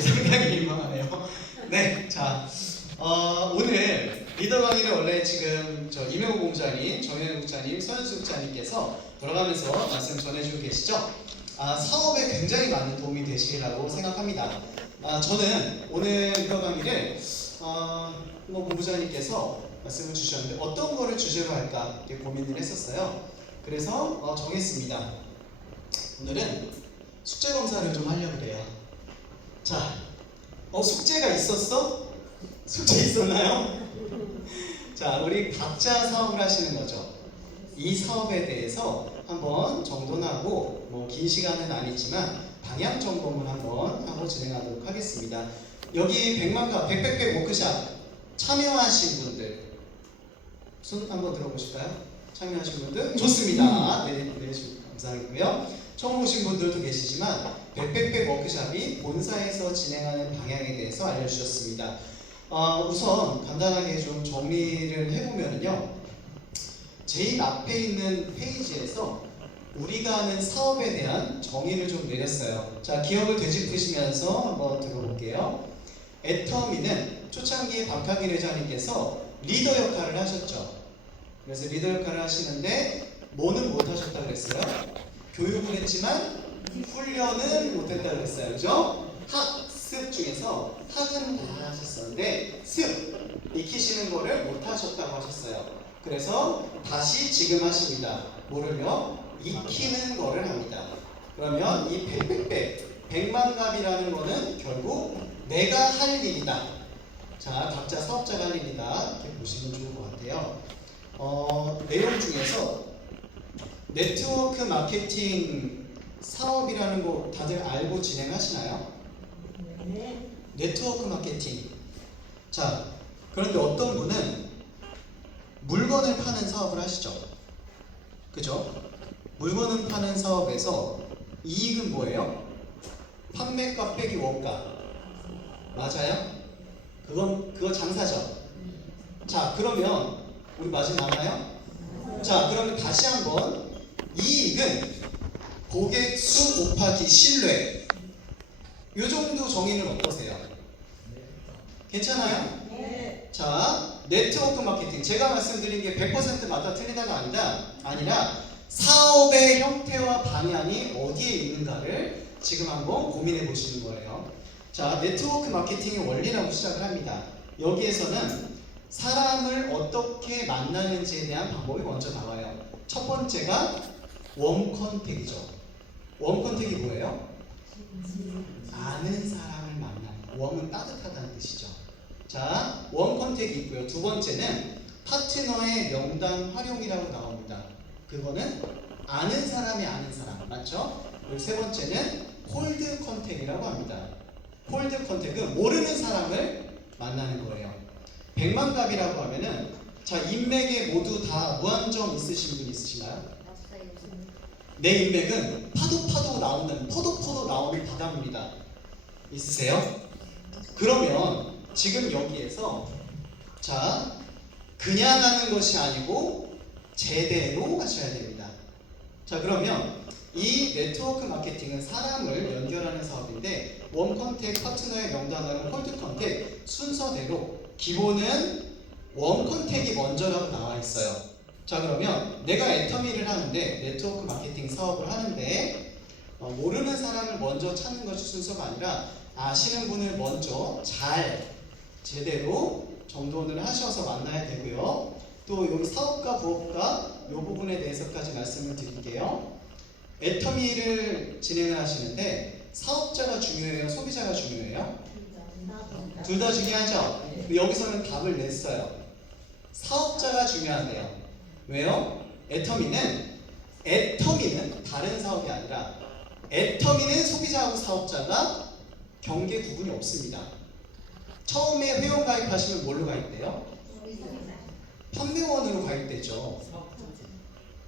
상당히 민망하네요. 네, 자, 오늘 리더 강의를 원래 지금 저 이명호 본부장님, 정현우 국장님, 서현수 국장님께서 돌아가면서 말씀 전해주고 계시죠? 사업에 굉장히 많은 도움이 되시리라고 생각합니다. 저는 오늘 리더 강의를 본부장님께서 말씀을 주셨는데 어떤 거를 주제로 할까 이렇게 고민을 했었어요. 그래서 정했습니다. 오늘은 숙제 검사를 좀 하려고 그래요. 자, 숙제가 있었어? 숙제 있었나요? 자, 우리 각자 사업을 하시는 거죠. 이 사업에 대해서 한번 정돈하고 긴 시간은 아니지만 방향 점검을 한번 하고 진행하도록 하겠습니다. 여기 백만가 백백백 워크샵 참여하신 분들 손 한번 들어보실까요? 참여하신 분들 좋습니다. 네, 감사하고요. 처음 오신 분들도 계시지만 백백백 워크샵이 본사에서 진행하는 방향에 대해서 알려주셨습니다. 우선 간단하게 좀 정리를 해보면요, 제일 앞에 있는 페이지에서 우리가 하는 사업에 대한 정의를 좀 내렸어요. 자, 기억을 되짚으시면서 한번 들어볼게요. 애터미는 초창기에 박하길 회장님께서 리더 역할을 하셨죠. 그래서 리더 역할을 하시는데 뭐는 못 하셨다고 그랬어요? 교육을 했지만 훈련은 못했다고 그랬어요. 그죠? 학습 중에서 학은 다 하셨었는데 습, 익히시는 거를 못 하셨다고 하셨어요. 그래서 다시 지금 하십니다. 뭐를요? 익히는 거를 합니다. 그러면 이 백백백, 백만갑이라는 거는 결국 내가 할 일이다. 자, 각자 사업자가 할 일이다. 이렇게 보시면 좋을 것 같아요. 내용 중에서 네트워크 마케팅 사업이라는 거 다들 알고 진행하시나요? 네. 네트워크 마케팅. 자, 그런데 어떤 분은 물건을 파는 사업을 하시죠. 그죠? 물건을 파는 사업에서 이익은 뭐예요? 판매가 빼기 원가. 맞아요? 그거 장사죠. 자, 그러면 우리 맞이 나나요? 자, 그러면 다시 한번 이익은 고객 수 곱하기 신뢰. 요 정도 정의는 어떠세요? 괜찮아요? 네. 자, 네트워크 마케팅. 제가 말씀드린 게 100% 맞다 틀리다가 아니라 사업의 형태와 방향이 어디에 있는가를 지금 한번 고민해 보시는 거예요. 자, 네트워크 마케팅의 원리라고 시작을 합니다. 여기에서는 사람을 어떻게 만나는지에 대한 방법이 먼저 나와요. 첫 번째가 웜 컨택이죠. 웜 컨택이 뭐예요? 아는 사람을 만나는. 웜은 따뜻하다는 뜻이죠. 자, 웜 컨택이 있고요. 두 번째는 파트너의 명단 활용이라고 나옵니다. 그거는 아는 사람이 아는 사람, 맞죠? 그리고 세 번째는 콜드 컨택이라고 합니다. 콜드 컨택은 모르는 사람을 만나는 거예요. 백만갑이라고 하면은, 자, 인맥에 모두 다 무한정 있으신 분 있으신가요? 내 인맥은 파도 나오는, 포도 나오는 바다입니다. 있으세요? 그러면 지금 여기에서 자, 그냥 하는 것이 아니고 제대로 하셔야 됩니다. 자, 그러면 이 네트워크 마케팅은 사람을 연결하는 사업인데 웜 컨택, 파트너의 명단화는 콜드 컨택 순서대로 기본은 웜 컨택이 먼저라고 나와 있어요. 자, 그러면 내가 애터미를 하는데 네트워크 마케팅 사업을 하는데 모르는 사람을 먼저 찾는 것이 순서가 아니라 아시는 분을 먼저 잘 제대로 정돈을 하셔서 만나야 되고요. 또 여기 사업가, 부업가 이 부분에 대해서까지 말씀을 드릴게요. 애터미를 진행을 하시는데 사업자가 중요해요? 소비자가 중요해요? 둘 다 중요하죠? 여기서는 답을 냈어요. 사업자가 중요하대요. 왜요? 애터미는 다른 사업이 아니라 애터미는 소비자하고 사업자가 경계 구분이 없습니다. 처음에 회원 가입하시면 뭘로 가입돼요? 판매원으로 가입되죠.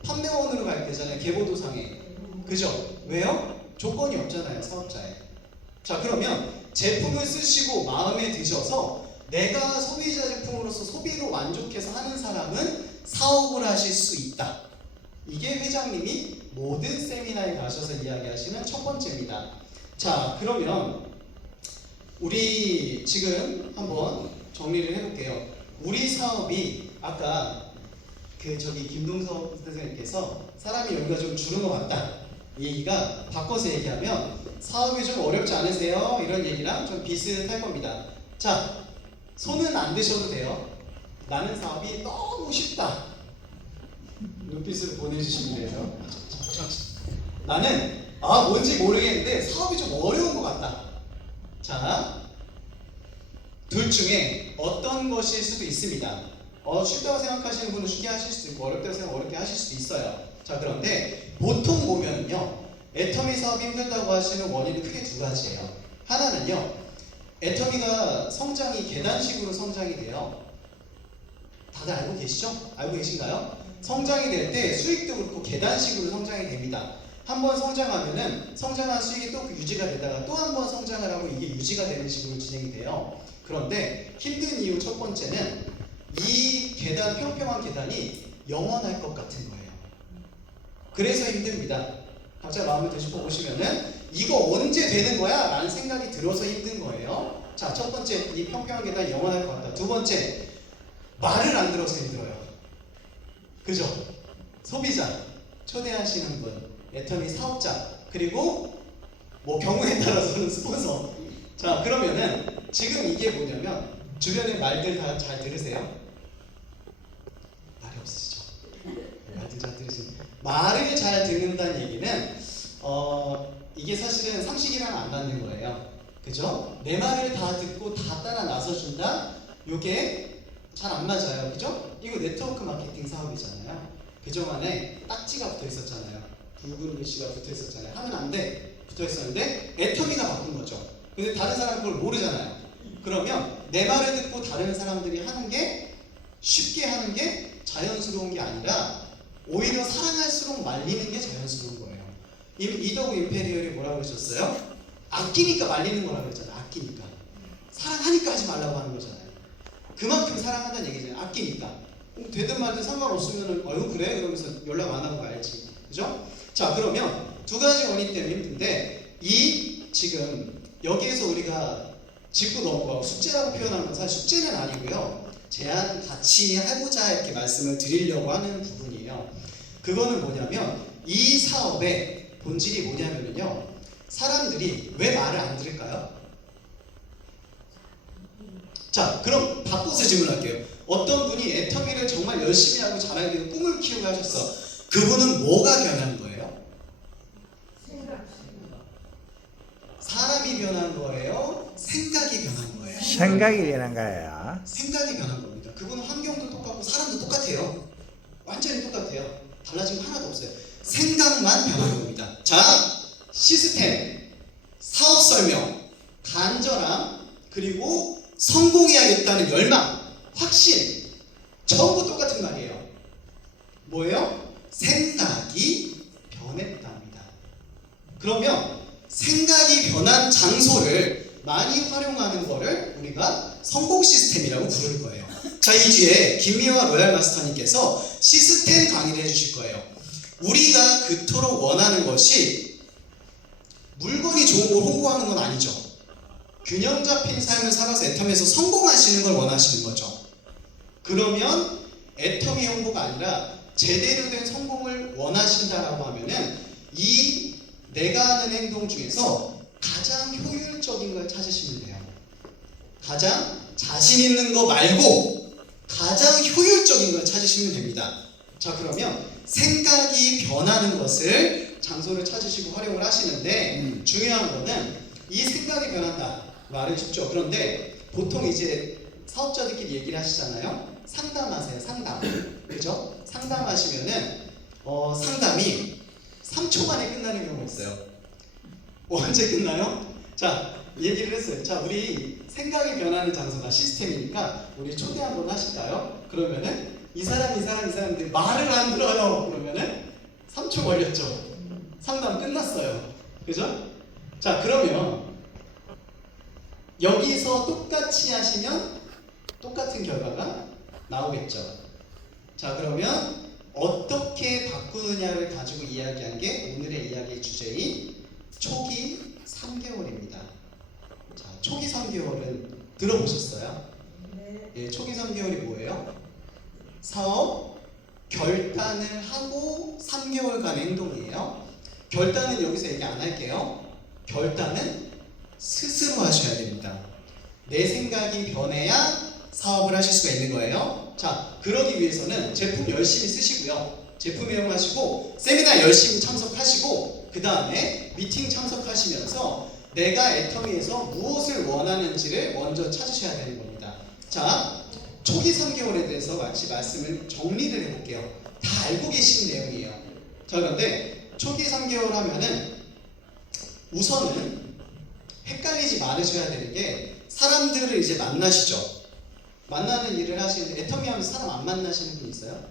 판매원으로 가입되잖아요. 계보도상에. 그죠? 왜요? 조건이 없잖아요. 사업자에. 자, 그러면 제품을 쓰시고 마음에 드셔서 내가 소비자 제품으로서 소비로 만족해서 하는 사람은 사업을 하실 수 있다. 이게 회장님이 모든 세미나에 가셔서 이야기하시는 첫 번째입니다. 자, 그러면 우리 지금 한번 정리를 해볼게요. 우리 사업이 아까 저기 김동석 선생님께서 사람이 여기가 좀 줄은 것 같다 이 얘기가 바꿔서 얘기하면 사업이 좀 어렵지 않으세요? 이런 얘기랑 좀 비슷할 겁니다. 자, 손은 안 드셔도 돼요. 나는 사업이 너무 쉽다. 눈빛으로 보내주시면 돼요. 나는 뭔지 모르겠는데 사업이 좀 어려운 것 같다. 자, 둘 중에 어떤 것일 수도 있습니다. 쉽다고 생각하시는 분은 쉽게 하실 수도 있고 어렵다고 생각하면 어렵게 하실 수도 있어요. 자, 그런데 보통 보면은요, 애터미 사업이 힘들다고 하시는 원인은 크게 두 가지예요. 하나는요, 애터미가 성장이 계단식으로 성장이 돼요. 다들 알고 계시죠? 알고 계신가요? 성장이 될 때 수익도 그렇고 계단식으로 성장이 됩니다. 한번 성장하면은 성장한 수익이 또 유지가 되다가 또 한 번 성장을 하고 이게 유지가 되는 식으로 진행이 돼요. 그런데 힘든 이유 첫 번째는 이 계단, 평평한 계단이 영원할 것 같은 거예요. 그래서 힘듭니다. 각자 마음을 되짚어 보시면은 이거 언제 되는 거야? 라는 생각이 들어서 힘든 거예요. 자, 첫 번째, 이 평평한 계단이 영원할 것 같다. 두 번째, 말을 안 들어서 힘들어요. 그죠? 소비자, 초대하시는 분, 애터미 사업자, 그리고 뭐 경우에 따라서는 스폰서. 자, 그러면은 지금 이게 뭐냐면 주변의 말들 다 잘 들으세요? 말이 없으시죠? 말들 잘 들으시죠? 말을 잘 듣는다는 얘기는 이게 사실은 상식이랑 안 맞는 거예요. 그죠? 내 말을 다 듣고 다 따라 나서준다? 요게 잘 안 맞아요. 그죠? 이거 네트워크 마케팅 사업이잖아요. 그동안에 딱지가 붙어 있었잖아요. 붉은 글씨가 붙어 있었잖아요. 하면 안 돼. 붙어 있었는데 애터미가 바꾼 거죠. 근데 다른 사람은 그걸 모르잖아요. 그러면 내 말을 듣고 다른 사람들이 하는 게 쉽게 하는 게 자연스러운 게 아니라 오히려 사랑할수록 말리는 게 자연스러운 거예요. 이더구 임페리얼이 뭐라고 그러셨어요? 아끼니까 말리는 거라고 했잖아요. 아끼니까. 사랑하니까 하지 말라고 하는 거잖아요. 그만큼 사랑한다는 얘기잖아요. 아끼니까. 되든 말든 상관없으면은 그래? 그러면서 연락 안 하고 가야지. 그죠? 자, 그러면 두 가지 원인 때문에 힘든데 지금 여기에서 우리가 짚고 넘어가고 숙제라고 표현하는 건 사실 숙제는 아니고요. 제안 같이 해보자 이렇게 말씀을 드리려고 하는 부분이에요. 그거는 뭐냐면 이 사업의 본질이 뭐냐면요. 사람들이 왜 말을 안 들을까요? 자, 그럼 바꿔서 질문할게요. 어떤 분이 애터미를 정말 열심히 하고 잘하게 되고 꿈을 키우고 하셨어. 그분은 뭐가 변한 거예요? 사람이 변한 거예요? 생각이 변한 거예요? 생각이 변한 거야. 생각이 변한 겁니다. 그분은 환경도 똑같고 사람도 똑같아요. 완전히 똑같아요. 달라진 거 하나도 없어요. 생각만 변한 겁니다. 자, 시스템, 사업 설명, 간절함, 그리고 성공해야겠다는 열망, 확신, 전부 똑같은 말이에요. 뭐예요? 생각이 변했답니다. 그러면 생각이 변한 장소를 많이 활용하는 거를 우리가 성공 시스템이라고 부를 거예요. 자, 이 뒤에 김미화 로얄 마스터님께서 시스템 강의를 해주실 거예요. 우리가 그토록 원하는 것이 물건이 좋은 걸 홍보하는 건 아니죠. 균형 잡힌 삶을 살아서 애터미에서 성공하시는 걸 원하시는 거죠. 그러면 애터미 홍보가 아니라 제대로 된 성공을 원하신다라고 하면은 이 내가 하는 행동 중에서 가장 효율적인 걸 찾으시면 돼요. 가장 자신 있는 거 말고 가장 효율적인 걸 찾으시면 됩니다. 자, 그러면 생각이 변하는 것을 장소를 찾으시고 활용을 하시는데 중요한 거는 이 생각이 변한다. 말은 쉽죠. 그런데 보통 이제 사업자들끼리 얘기를 하시잖아요. 상담하세요. 상담. 그죠? 상담하시면은 상담이 3초 만에 끝나는 경우가 있어요. 언제 끝나요? 자, 얘기를 했어요. 자, 우리 생각이 변하는 장소가 시스템이니까 우리 초대 한번 하실까요? 그러면은 이 사람들이 말을 안 들어요. 그러면은 3초 걸렸죠. 상담 끝났어요. 그죠? 자, 그러면 여기서 똑같이 하시면 똑같은 결과가 나오겠죠. 자, 그러면 어떻게 바꾸느냐를 가지고 이야기한 게 오늘의 이야기의 주제인 초기 3개월입니다. 자, 초기 3개월 3개월은 들어보셨어요? 네. 예, 초기 3개월이 뭐예요? 사업 결단을 하고 3개월간의 행동이에요. 결단은 여기서 얘기 안 할게요. 결단은 스스로 하셔야 됩니다. 내 생각이 변해야 사업을 하실 수가 있는 거예요. 자, 그러기 위해서는 제품 열심히 쓰시고요. 제품 이용하시고 세미나 열심히 참석하시고 그 다음에 미팅 참석하시면서 내가 애터미에서 무엇을 원하는지를 먼저 찾으셔야 되는 겁니다. 자, 초기 3개월에 대해서 같이 말씀을 정리를 해볼게요. 다 알고 계신 내용이에요. 자, 그런데 초기 3개월 하면은 우선은 헷갈리지 말으셔야 되는 게 사람들을 이제 만나시죠. 만나는 일을 하시는데 애터미 하면서 사람 안 만나시는 분 있어요?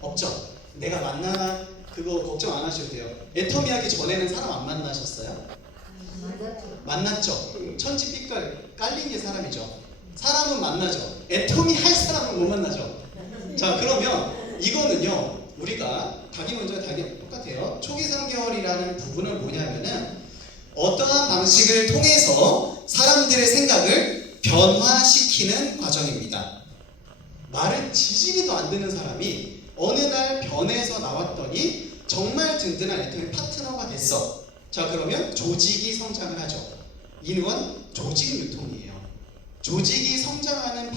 없죠? 내가 만나나 그거 걱정 안 하셔도 돼요. 애터미 하기 전에는 사람 안 만나셨어요? 맞았죠. 만났죠? 천지 삐깔 깔린 게 사람이죠. 사람은 만나죠. 애터미 할 사람은 못 만나죠. 자, 그러면 이거는요, 우리가 닭이 먼저 닭이 똑같아요. 초기 3개월이라는 부분은 뭐냐면은 어떠한 방식을 통해서 사람들의 생각을 변화시키는 과정입니다. 말을 지지리도 안 듣는 사람이 어느 날 변해서 나왔더니 정말 든든한 애터미 파트너가 됐어. 자, 그러면 조직이 성장을 하죠. 이는 조직 유통이에요. 조직이 성장하는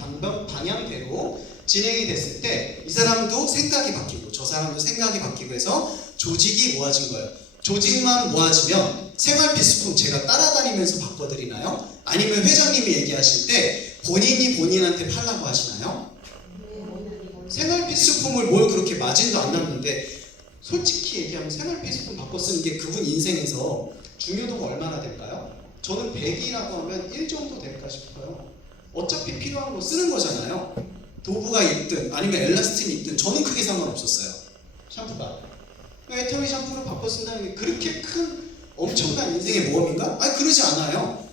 방향대로 진행이 됐을 때 이 사람도 생각이 바뀌고 저 사람도 생각이 바뀌고 해서 조직이 모아진 거예요. 조직만 모아지면 생활 필수품 제가 따라다니면서 바꿔드리나요? 아니면 회장님이 얘기하실 때 본인이 본인한테 팔라고 하시나요? 생활 필수품을 뭘 그렇게 마진도 안 남는데 솔직히 얘기하면 생활 필수품 바꿔 쓰는 게 그분 인생에서 중요도가 얼마나 될까요? 저는 100이라고 하면 1 정도 될까 싶어요. 어차피 필요한 거 쓰는 거잖아요. 도구가 있든 아니면 엘라스틴이 있든 저는 크게 상관없었어요. 샴푸가. 애터미 샴푸를 바꿔 쓴다는 게 그렇게 큰 엄청난 인생의 모험인가? 아니, 그러지 않아요.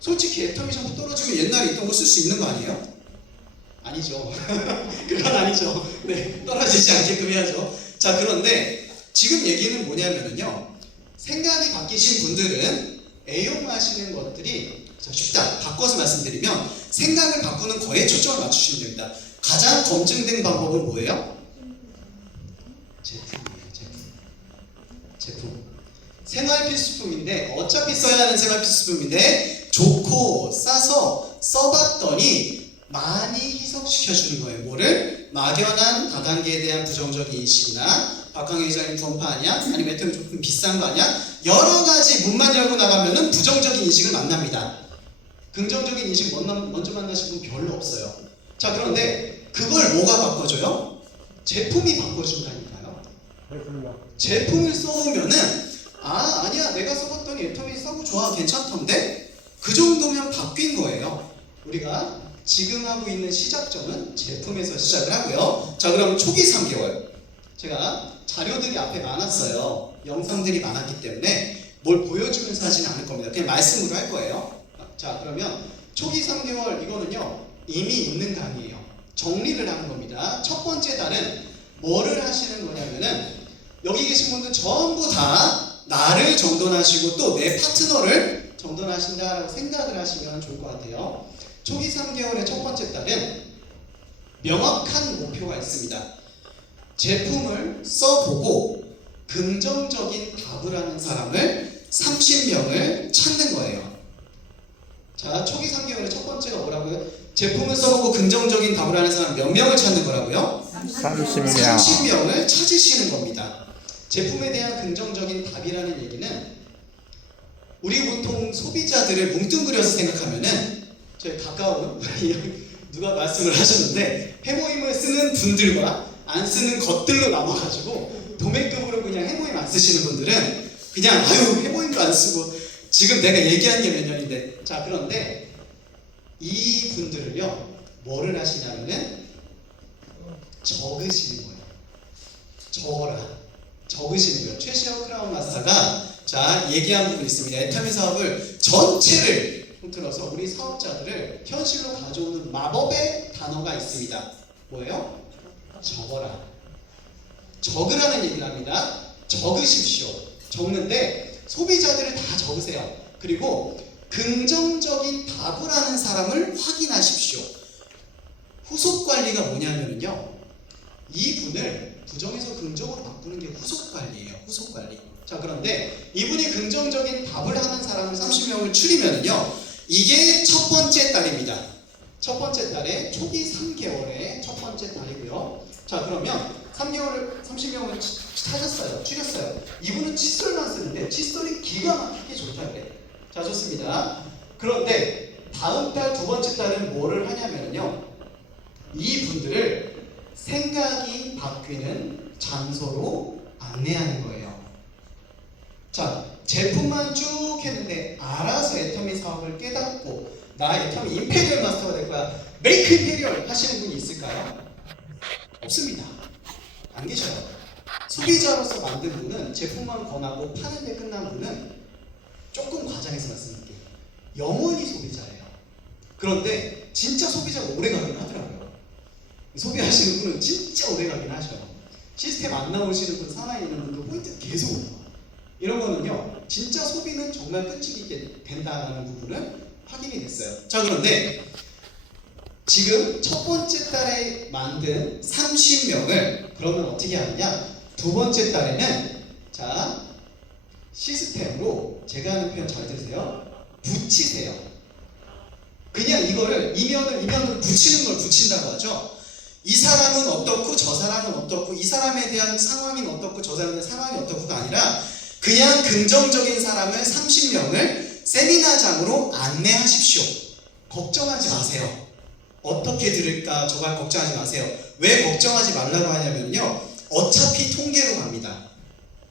솔직히 애터미 샴푸 떨어지면 옛날에 있던 거 쓸 수 있는 거 아니에요? 아니죠. 그건 아니죠. 네, 떨어지지 않게끔 해야죠. 자, 그런데 지금 얘기는 뭐냐면요, 생각이 바뀌신 분들은 애용하시는 것들이 쉽다. 바꿔서 말씀드리면 생각을 바꾸는 거에 초점을 맞추시면 됩니다. 가장 검증된 방법은 뭐예요? 제품이에요. 제품. 생활 필수품인데 어차피 써야 하는 생활 필수품인데 좋고 싸서 써봤더니 많이 희석시켜주는 거예요. 뭐를? 막연한 다단계에 대한 부정적인 인식이나 박항희 회장님 구원파 아니야? 아니면 애터미 조금 비싼 거 아니야? 여러 가지 문만 열고 나가면은 부정적인 인식을 만납니다. 긍정적인 인식 먼저 만나신 분 별로 없어요. 자, 그런데 그걸 뭐가 바꿔줘요? 제품이 바꿔준다니까요. 제품을 써보면은 아니야, 내가 써봤더니 애터미 싸고 좋아, 괜찮던데? 그 정도면 바뀐 거예요. 우리가 지금 하고 있는 시작점은 제품에서 시작을 하고요. 자, 그럼 초기 3개월 제가 자료들이 앞에 많았어요. 영상들이 많았기 때문에 뭘 보여주면서 하지는 않을 겁니다. 그냥 말씀으로 할 거예요. 자, 그러면 초기 3개월 이거는요, 이미 있는 강의예요. 정리를 하는 겁니다. 첫 번째 달은 뭐를 하시는 거냐면은 여기 계신 분들 전부 다 나를 정돈하시고 또 내 파트너를 정돈하신다라고 생각을 하시면 좋을 것 같아요. 초기 3개월의 첫 번째 달은 명확한 목표가 있습니다. 제품을 써보고 긍정적인 답을 하는 사람을 30명을 찾는 거예요. 자, 초기 3개월의 첫 번째가 뭐라고요? 제품을 써보고 긍정적인 답을 하는 사람 몇 명을 찾는 거라고요? 30명. 30명을 찾으시는 겁니다. 제품에 대한 긍정적인 답이라는 얘기는 우리 보통 소비자들을 뭉뚱그려서 생각하면은 저희 가까운 누가 말씀을 하셨는데 해모임을 쓰는 분들과 안 쓰는 것들로 남아가지고 도매급으로 그냥 해모임 안 쓰시는 분들은 그냥 아유 해모임도 안 쓰고 지금 내가 얘기한 게 몇 년인데. 자, 그런데 이 분들을요 뭐를 하시냐면은 적으시는 거예요. 적어라. 적으시는 거예요. 최시혁 크라운 마스터가 자 얘기한 부분이 있습니다. 애터미 사업을 전체를 통틀어서 우리 사업자들을 현실로 가져오는 마법의 단어가 있습니다. 뭐예요? 적어라. 적으라는 얘기를 합니다. 적으십시오. 적는데 소비자들을 다 적으세요. 그리고 긍정적인 답을 하는 사람을 확인하십시오. 후속 관리가 뭐냐면요, 이분을 부정에서 긍정으로 바꾸는 게 후속 관리예요. 후속 관리. 자, 그런데 이분이 긍정적인 답을 하는 사람을 30명을 추리면요, 이게 첫 번째 달입니다. 첫 번째 달에 초기 3개월의 첫 번째 달이고요. 자, 그러면 3개월을 30명을 찾았어요. 추렸어요. 이분은 칫솔만 쓰는데 칫솔이 기가 막히게 좋다 그래. 자, 좋습니다. 그런데 다음 달 두 번째 달은 뭐를 하냐면요, 이분들을 생각이 바뀌는 장소로 안내하는 거예요. 자, 제품만 쭉 했는데 알아서 애터미 사업을 깨닫고 나 애터미 임페리얼 마스터가 될 거야, 메이크 임페리얼 하시는 분이 있을까요? 없습니다. 안 계셔요. 소비자로서 만든 분은, 제품만 권하고 파는데 끝난 분은 조금 과장해서 말씀드릴게요, 영원히 소비자예요. 그런데 진짜 소비자가 오래 가긴 하더라고요. 소비하시는 분은 진짜 오래 가긴 하셔요. 시스템 안 나오시는 분, 살아있는 분도 포인트 계속 올라와요. 이런 거는요, 진짜 소비는 정말 끝이 있게 된다는 부분은 확인이 됐어요. 자, 그런데 지금 첫 번째 달에 만든 30명을 그러면 어떻게 하느냐, 두 번째 달에는 자, 시스템으로, 제가 하는 표현 잘 들으세요, 붙이세요. 그냥 이거를 이면으로 붙이는 걸 붙인다고 하죠. 이 사람은 어떻고 저 사람은 어떻고, 이 사람에 대한 상황이 어떻고 저 사람에 대한 상황이 어떻고가 아니라 그냥 긍정적인 사람을 30명을 세미나장으로 안내하십시오. 걱정하지 마세요. 어떻게 들을까 저걸 걱정하지 마세요. 왜 걱정하지 말라고 하냐면요, 어차피 통계로 갑니다.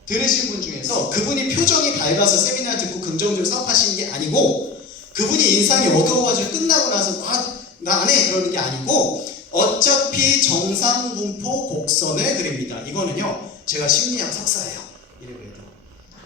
들으신 분 중에서 그분이 표정이 밝아서 세미나 듣고 긍정적으로 사업하시는 게 아니고, 그분이 인상이 어두워가지고 끝나고 나서 나 안 해 그러는 게 아니고, 어차피 정상 분포 곡선을 그립니다. 이거는요, 제가 심리학 석사예요. 이래고 해도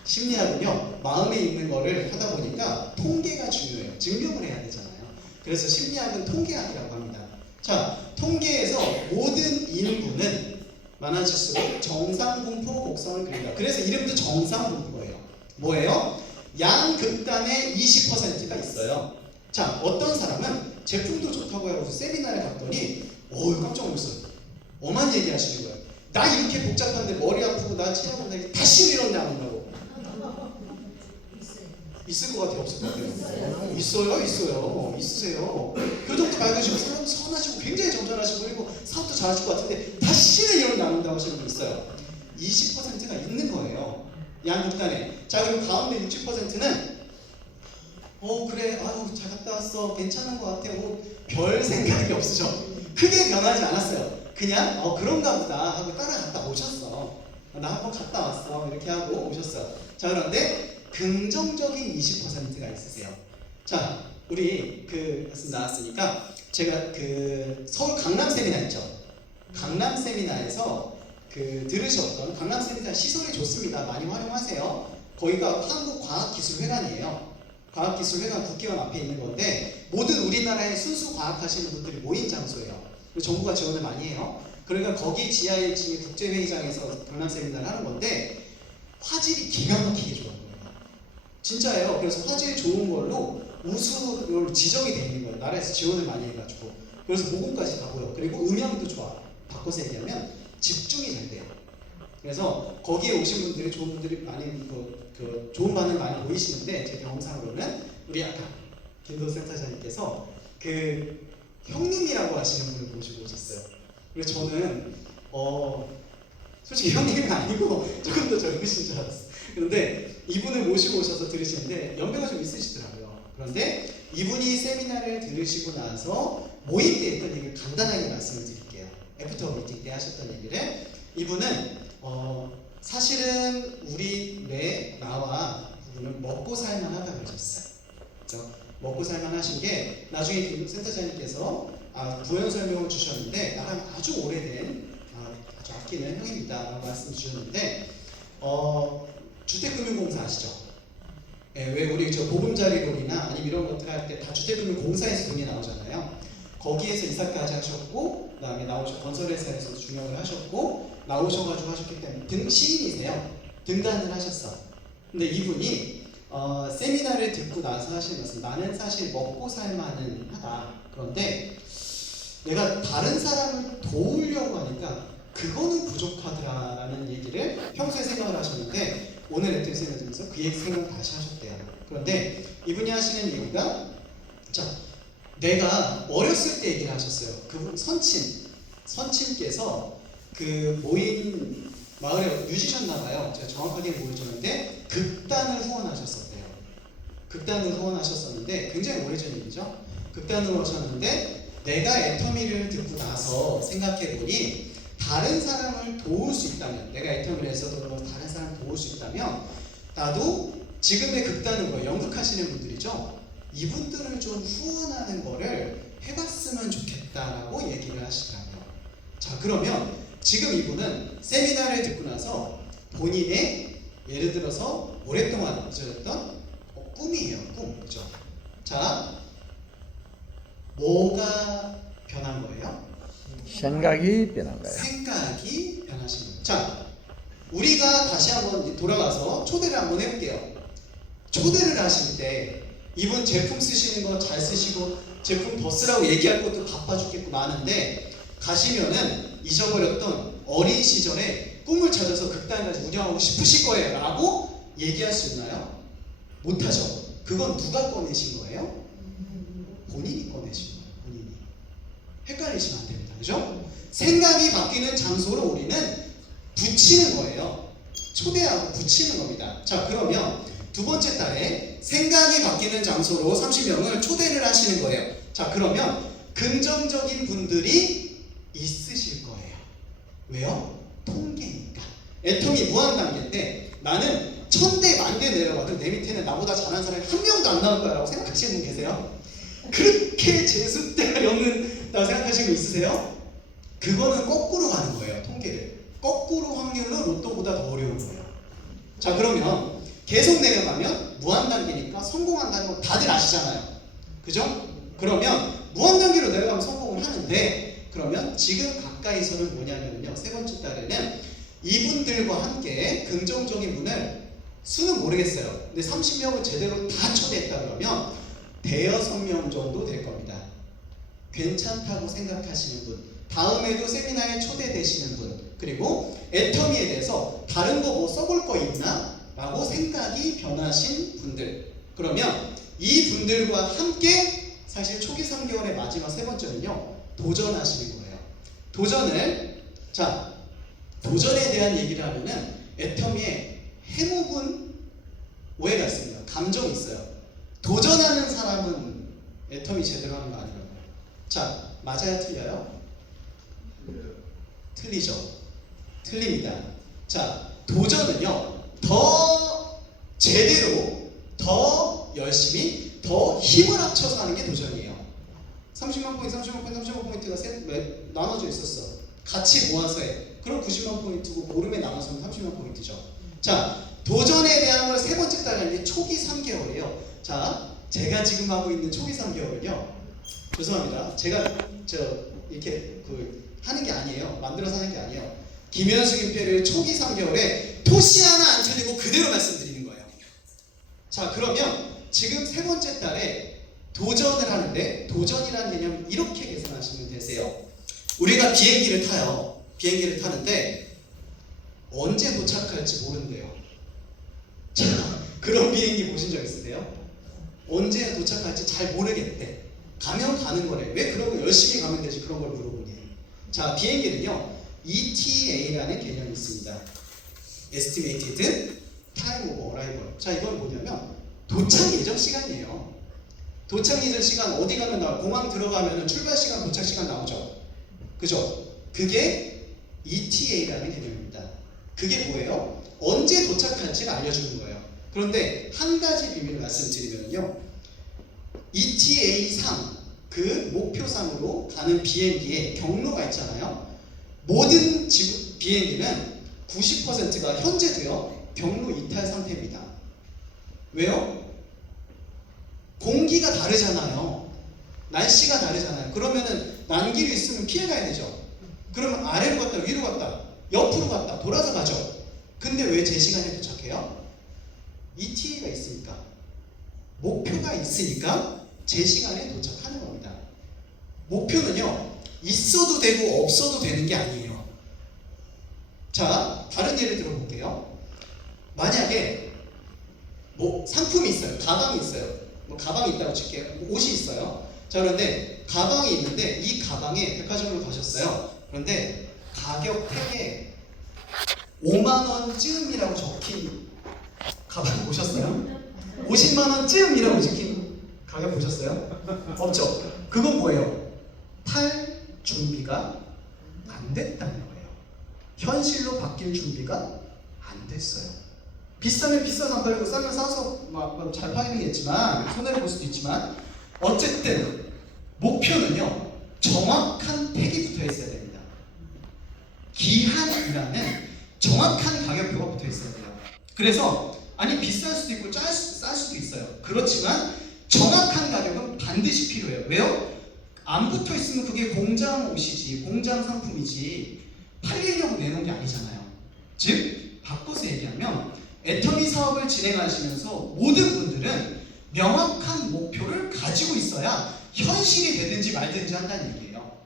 심리학은요, 마음에 있는 거를 하다 보니까 통계가 중요해요. 증명을 해야 되잖아요. 그래서 심리학은 통계학이라고 합니다. 자, 통계에서 모든 인구는 많아질수록 정상분포 곡선을 그린다. 그래서 이름도 정상분포예요. 뭐예요? 양극단의 20%가 있어요. 자, 어떤 사람은 제품도 좋다고 해서 세미나를 갔더니 깜짝 놀랐어요. 엄한 얘기 하시는 거예요. 나 이렇게 복잡한데 머리 아프고 나 체력한다, 다시 이런 데 안 온다고. 있을 것 같아요? 없을 것 같아요? 있어요. 있으세요. 교정도 밝으시고 사람도 선하시고 굉장히 점잖하시고 그리고 사업도 잘하실 것 같은데 다시는 이런 데 안 온다고 하시는 분 있어요. 20%가 있는 거예요. 양극단에. 자, 그리고 가운데 60%는 그래, 잘 갔다 왔어, 괜찮은 것 같아, 별 생각이 없으셔. 크게 변하지 않았어요. 그냥 그런가 보다 하고 따라갔다 오셨어. 나 한번 갔다 왔어 이렇게 하고 오셨어요. 자, 그런데 긍정적인 20%가 있으세요. 자, 우리 말씀 나왔으니까 제가 서울 강남 세미나 있죠. 강남 세미나에서 들으셨던, 강남 세미나 시설이 좋습니다. 많이 활용하세요. 거기가 한국과학기술회관이에요. 과학기술회관 국기관 앞에 있는 건데, 모든 우리나라의 순수 과학하시는 분들이 모인 장소예요. 정부가 지원을 많이 해요. 그러니까 거기 지하 1층에 국제회의장에서 강남 세미나를 하는 건데, 화질이 기가 막히게 좋은 거예요. 진짜예요. 그래서 화질이 좋은 걸로 우수로 지정이 돼 있는 거예요. 나라에서 지원을 많이 해가지고. 그래서 모공까지 가고요. 그리고 음향도 좋아. 바꿔서 얘기하면 집중이 잘 돼요. 그래서 거기에 오신 분들이, 좋은 분들이 많이 좋은 반응 많이 보이시는데, 제 경험상으로는 우리 아까 김도 센터장님께서 형님이라고 하시는 분을 모시고 오셨어요. 그래서 저는 솔직히 형님은 아니고 조금 더 젊으신 줄 알았어요. 그런데 이분을 모시고 오셔서 들으시는데 연배가 좀 있으시더라고요. 그런데 이분이 세미나를 들으시고 나서 모임 때 했던 얘기를 간단하게 말씀을 드릴게요. 애프터 미팅 때 하셨던 얘기를. 이분은 사실은 나와 부부는 먹고 살만하다고 하셨어요. 그렇죠? 먹고 살만하신 게, 나중에 김 센터장님께서 부연 설명을 주셨는데, 나랑 아주 오래된 아주 아끼는 형입니다 라고 말씀 주셨는데, 주택금융공사 아시죠? 네, 왜 우리 보금자리론이나 아니면 이런 것들 할 때 다 주택금융공사에서 돈이 나오잖아요. 거기에서 이사까지 하셨고, 그 다음에 건설회사에서 중역을 하셨고, 나오셔가지고 하셨기 때문에 시인이세요. 등단을 하셨어. 근데 이분이 세미나를 듣고 나서 하시는 말씀, 나는 사실 먹고 살만은 하다. 그런데 내가 다른 사람을 도우려고 하니까 그거는 부족하더라라는 얘기를 평소에 생각을 하셨는데 오늘 레터 생각을 들으면서 그 얘기 생각을 다시 하셨대요. 그런데 이분이 하시는 얘기가 자, 내가 어렸을 때 얘기를 하셨어요. 그분 선친께서 그 모인 마을에 유지셨나봐요. 제가 정확하게는 모르셨는데 극단을 후원하셨었대요. 극단을 후원하셨었는데 굉장히 오래전 일이죠. 극단을 하셨는데 내가 애터미를 듣고 나서 생각해보니 다른 사람을 도울 수 있다면, 내가 애터미를 해서도 그렇고 다른 사람을 도울 수 있다면 나도 지금의 극단으로 연극하시는 분들이죠. 이분들을 좀 후원하는 거를 해봤으면 좋겠다라고 얘기를 하시더라고요. 자, 그러면 지금 이분은 세미나를 듣고 나서 본인의 예를 들어서 오랫동안 잊어졌던 꿈이에요. 꿈. 그죠? 자, 뭐가 변한 거예요? 생각이 변한 거예요. 생각이 변하신 거예요. 자, 우리가 다시 한번 돌아가서 초대를 한번 해볼게요. 초대를 하실 때 이분 제품 쓰시는 거 잘 쓰시고 제품 더 쓰라고 얘기할 것도 바빠 죽겠고 많은데 가시면은 잊어버렸던 어린 시절에 꿈을 찾아서 극단까지 운영하고 싶으실 거예요 라고 얘기할 수 있나요? 못하죠. 그건 누가 꺼내신 거예요? 본인이 꺼내신 거예요. 본인이. 헷갈리시면 안 됩니다. 그죠? 생각이 바뀌는 장소로 우리는 붙이는 거예요. 초대하고 붙이는 겁니다. 자, 그러면 두 번째 달에 생각이 바뀌는 장소로 30명을 초대를 하시는 거예요. 자, 그러면 긍정적인 분들이 있으실 거예요. 왜요? 통계니까. 애텀이 무한단계인데 나는 1000대 만대 내려가도 내 밑에는 나보다 잘하는 사람이 한 명도 안 나올 거야 라고 생각하시는 분 계세요? 그렇게 재수대가 없는다고 생각하시는 분 있으세요? 그거는 거꾸로 가는 거예요. 통계를. 거꾸로 확률로 로또보다 더 어려운 거예요. 자, 그러면 계속 내려가면 무한단계니까 성공한다는 건 다들 아시잖아요. 그죠? 그러면 무한단계로 내려가면 성공을 하는데 그러면 지금 가까이서는 뭐냐면요. 세 번째 달에는 이분들과 함께 긍정적인 분을 수는 모르겠어요. 근데 30명을 제대로 다 초대했다 그러면 대여섯 명 정도 될 겁니다. 괜찮다고 생각하시는 분, 다음에도 세미나에 초대되시는 분, 그리고 애터미에 대해서 다른 거 뭐 써볼 거 있나? 라고 생각이 변하신 분들. 그러면 이 분들과 함께 사실 초기 3개월의 마지막 세 번째는요. 도전하시는 거예요. 도전에 대한 얘기를 하면은 애터미에 해묵은 오해가 있습니다. 감정이 있어요. 도전하는 사람은 애터미 제대로 하는 거 아니라고요. 자, 맞아요? 틀려요? 틀리죠? 틀립니다. 자, 도전은요. 더 제대로, 더 열심히, 더 힘을 합쳐서 하는 게 도전이에요. 30만 포인트, 30만 포인트, 30만 포인트가 나눠져 있었어. 같이 모아서 해. 그럼 90만 포인트고 보름에 나눠서는 30만 포인트죠. 자, 도전에 대한 걸 세 번째 달에 초기 3개월이에요. 자, 제가 지금 하고 있는 초기 3개월은요. 죄송합니다. 제가 이렇게 하는 게 아니에요. 만들어서 하는 게 아니에요. 김현숙 임페리얼 초기 3개월에 토시 하나 안 틀리고 그대로 말씀드리는 거예요. 자, 그러면 지금 세 번째 달에 도전을 하는데 도전이라는 개념 이렇게 계산하시면 되세요. 우리가 비행기를 타요. 비행기를 타는데 언제 도착할지 모른대요. 자, 그런 비행기 보신 적 있으세요? 언제 도착할지 잘 모르겠대. 가면 가는 거래. 왜 그런 거 열심히 가면 되지 그런 걸 물어보니. 자, 비행기는요. ETA라는 개념이 있습니다. Estimated Time of Arrival. 자, 이건 뭐냐면 도착 예정 시간이에요. 도착 예정 시간 어디 가면 나와? 공항 들어가면 출발 시간, 도착 시간 나오죠. 그죠? 그게 ETA라는 개념입니다. 그게 뭐예요? 언제 도착할지를 알려주는 거예요. 그런데 한 가지 비밀을 말씀드리면요. ETA상 그 목표상으로 가는 비행기에 경로가 있잖아요. 모든 비행기는 90%가 현재도요. 경로 이탈 상태입니다. 왜요? 공기가 다르잖아요. 날씨가 다르잖아요. 그러면은 난길이 있으면 피해가야 되죠. 그러면 아래로 갔다 위로 갔다 옆으로 갔다 돌아서 가죠. 근데 왜 제 시간에 도착해요? ETA가 있으니까, 목표가 있으니까 제 시간에 도착하는 겁니다. 목표는요, 있어도 되고 없어도 되는 게 아니에요. 자, 다른 예를 들어볼게요. 만약에 뭐 상품이 있어요. 가방이 있어요. 뭐 가방이 있다고 칠게요. 뭐 옷이 있어요. 자, 그런데 가방이 있는데 이 가방에 백화점으로 가셨어요. 그런데 가격 택에 5만 원쯤이라고 적힌 가방 보셨어요? 50만 원쯤이라고 적힌 가격 보셨어요? 없죠? 그건 뭐예요? 팔 준비가 안 됐다는 거예요. 현실로 바뀔 준비가 안 됐어요. 비싸면 비싸서 안 팔고 싸면 싸서 막 잘 팔리겠지만 손해를 볼 수도 있지만 어쨌든 목표는요, 정확한 택이 붙어 있어야 됩니다. 기한이라는 정확한 가격표가 붙어 있어야 돼요. 그래서 아니 비쌀 수도 있고 쌀 수도 있어요. 그렇지만 정확한 가격은 반드시 필요해요. 왜요? 안 붙어 있으면 그게 공장 옷이지, 공장 상품이지 팔리려고 내놓은 게 아니잖아요. 즉 바꿔서 얘기하면 애터미 사업을 진행하시면서 모든 분들은 명확한 목표를 가지고 있어야 현실이 되든지 말든지 한다는 얘기예요.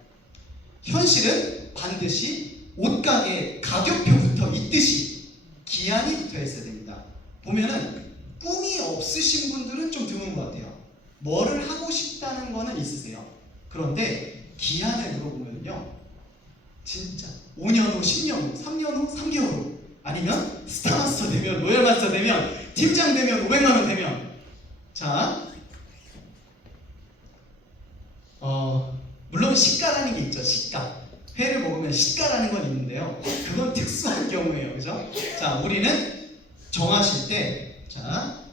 현실은 반드시 옷가게 가격표부터 있듯이 기한이 붙어 있어야 됩니다. 보면은 꿈이 없으신 분들은 좀 드문 것 같아요. 뭐를 하고 싶다는 거는 있으세요. 그런데 기한을 물어보면요, 진짜 5년 후, 10년 후, 3년 후, 3개월 후, 아니면 스타마스터 되면, 로열마스터 되면, 팀장 되면, 500만 원 되면. 자, 물론 시가라는 게 있죠. 시가. 회를 먹으면 시가라는 건 있는데요. 그건 특수한 경우예요. 그죠? 자, 우리는 정하실 때, 자,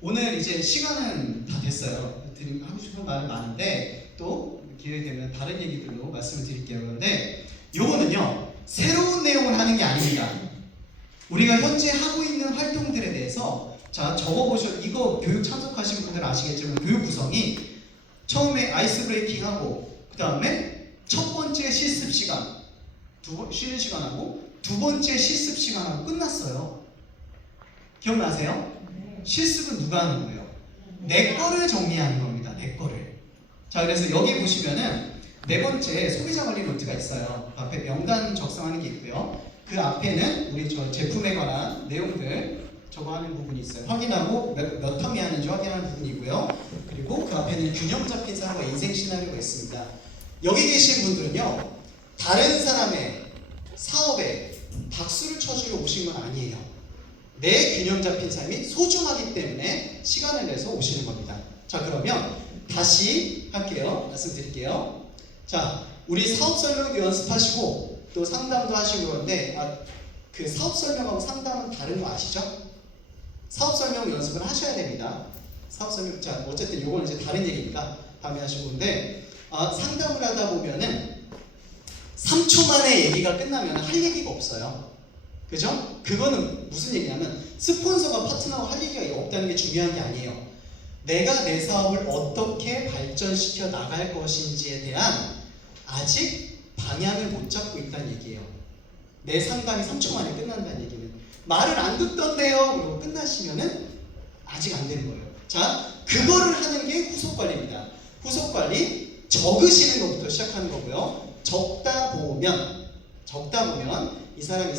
오늘 이제 시간은 다 됐어요. 하고 싶은 말은 많은데 또 기회 되면 다른 얘기들로 말씀을 드릴게요. 그런데 요거는요, 새로운 내용을 하는 게 아닙니다. 우리가 현재 하고 있는 활동들에 대해서 자, 적어보셔. 이거 교육 참석하신 분들 아시겠지만 교육 구성이 처음에 아이스 브레이킹 하고 그 다음에 첫 번째 실습 시간, 쉬는 시간하고 두 번째 실습 시간하고 끝났어요. 기억나세요? 실습은 누가 하는 거예요? 내 거를 정리하는 겁니다. 내 거를. 자, 그래서 여기 보시면은 네 번째 소비자 관리 노트가 있어요. 앞에 명단 작성하는 게 있고요. 그 앞에는 우리 저 제품에 관한 내용들 적어하는 부분이 있어요. 확인하고 몇 텀이 하는지 확인하는 부분이고요. 그리고 그 앞에는 균형 잡힌 삶과 인생 시나리오가 있습니다. 여기 계신 분들은요, 다른 사람의 사업에 박수를 쳐주러 오신 건 아니에요. 내 균형 잡힌 삶이 소중하기 때문에 시간을 내서 오시는 겁니다. 자, 그러면 다시 할게요. 말씀드릴게요. 자, 우리 사업 설명도 연습하시고 또 상담도 하시고 그런데 그 사업 설명하고 상담은 다른 거 아시죠? 사업 설명 연습을 하셔야 됩니다. 사업 설명, 자, 어쨌든 요건 이제 다른 얘기니까 다음에 하시고, 근데 상담을 하다 보면은 3초 만에 얘기가 끝나면 할 얘기가 없어요. 그죠? 그거는 무슨 얘기냐면 스폰서가 파트너가 할 얘기가 없다는 게 중요한 게 아니에요. 내가 내 사업을 어떻게 발전시켜 나갈 것인지에 대한 아직 방향을 못 잡고 있다는 얘기예요. 내 상담이 3초 만에 끝난다는 얘기는 말을 안 듣던데요 그리고 끝나시면은 아직 안 되는 거예요. 자, 그거를 하는 게 후속관리입니다. 후속관리, 적으시는 것부터 시작하는 거고요. 적다 보면 이 사람에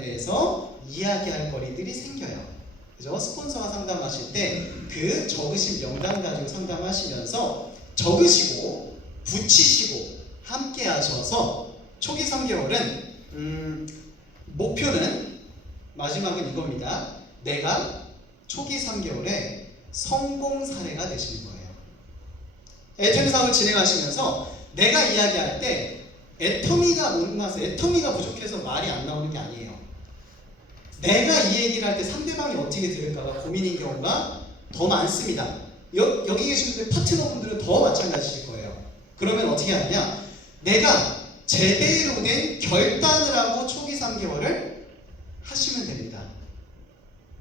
대해서 이야기할 거리들이 생겨요. 그죠? 스폰서와 상담하실 때 그 적으신 명단 가지고 상담하시면서 적으시고 붙이시고 함께 하셔서 초기 3개월은 목표는 마지막은 이겁니다. 내가 초기 3개월에 성공 사례가 되시는 거예요. 애터미 사업을 진행하시면서 내가 이야기할 때 애터미가 못 나서 애터미가 부족해서 말이 안 나오는 게 아니에요. 내가 이 얘기를 할 때 상대방이 어떻게 들을까가 고민인 경우가 더 많습니다. 여기 계신 분들 파트너분들은 더 마찬가지일 거예요. 그러면 어떻게 하느냐? 내가 제대로 된 결단을 하고 초기 3개월을 하시면 됩니다.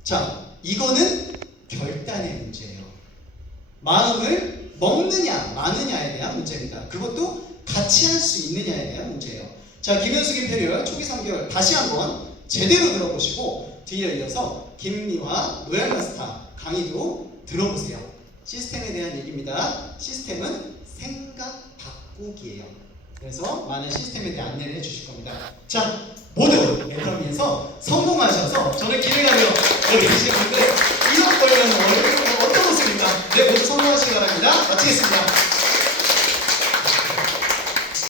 자, 이거는 결단의 문제예요. 마음을 먹느냐 마느냐에 대한 문제입니다. 그것도 같이 할 수 있느냐에 대한 문제예요. 자, 김현숙 임페리얼 초기 3개월 다시 한번 제대로 들어보시고 뒤에 이어서 김미화 로얄마스터 강의도 들어보세요. 시스템에 대한 얘기입니다. 시스템은 생각 바꾸기예요. 그래서 많은 시스템에 대한 안내를 해주실 겁니다. 자, 모두 그러면서 성공하셔서 저는 기대가 돼요. 여기 계신 분들 1억 벌면 어떤 모습입니까? 네, 모두 성공하시기 바랍니다. 마치겠습니다.